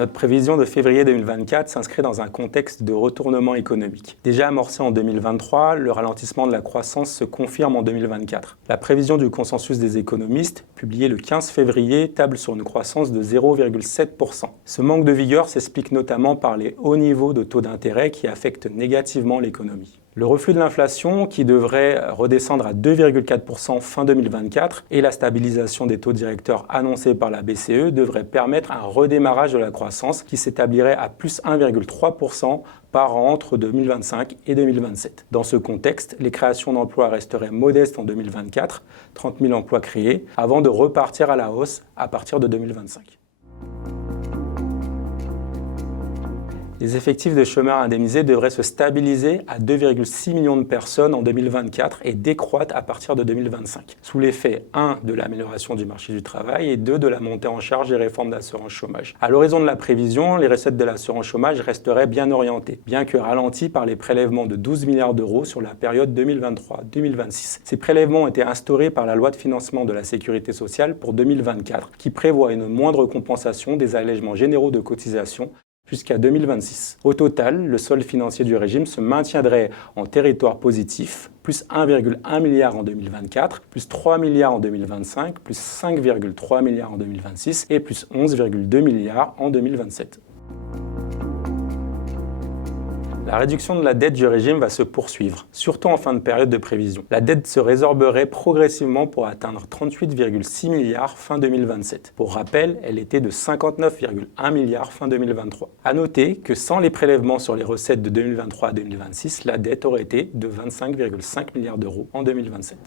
Notre prévision de février 2024 s'inscrit dans un contexte de retournement économique. Déjà amorcé en 2023, le ralentissement de la croissance se confirme en 2024. La prévision du consensus des économistes, publiée le 15 février, table sur une croissance de 0,7%. Ce manque de vigueur s'explique notamment par les hauts niveaux de taux d'intérêt qui affectent négativement l'économie. Le reflux de l'inflation, qui devrait redescendre à 2,4% fin 2024, et la stabilisation des taux directeurs annoncés par la BCE devraient permettre un redémarrage de la croissance qui s'établirait à plus 1,3% par an entre 2025 et 2027. Dans ce contexte, les créations d'emplois resteraient modestes en 2024, 30 000 emplois créés, avant de repartir à la hausse à partir de 2025. Les effectifs de chômeurs indemnisés devraient se stabiliser à 2,6 millions de personnes en 2024 et décroître à partir de 2025, sous l'effet 1 de l'amélioration du marché du travail et 2 de la montée en charge des réformes d'assurance chômage. À l'horizon de la prévision, les recettes de l'assurance chômage resteraient bien orientées, bien que ralenties par les prélèvements de 12 milliards d'euros sur la période 2023-2026. Ces prélèvements ont été instaurés par la loi de financement de la sécurité sociale pour 2024, qui prévoit une moindre compensation des allègements généraux de cotisation jusqu'à 2026. Au total, le solde financier du régime se maintiendrait en territoire positif, plus 1,1 milliard en 2024, plus 3 milliards en 2025, plus 5,3 milliards en 2026 et plus 11,2 milliards en 2027. La réduction de la dette du régime va se poursuivre, surtout en fin de période de prévision. La dette se résorberait progressivement pour atteindre 38,6 milliards fin 2027. Pour rappel, elle était de 59,1 milliards fin 2023. À noter que sans les prélèvements sur les recettes de 2023 à 2026, la dette aurait été de 25,5 milliards d'euros en 2027.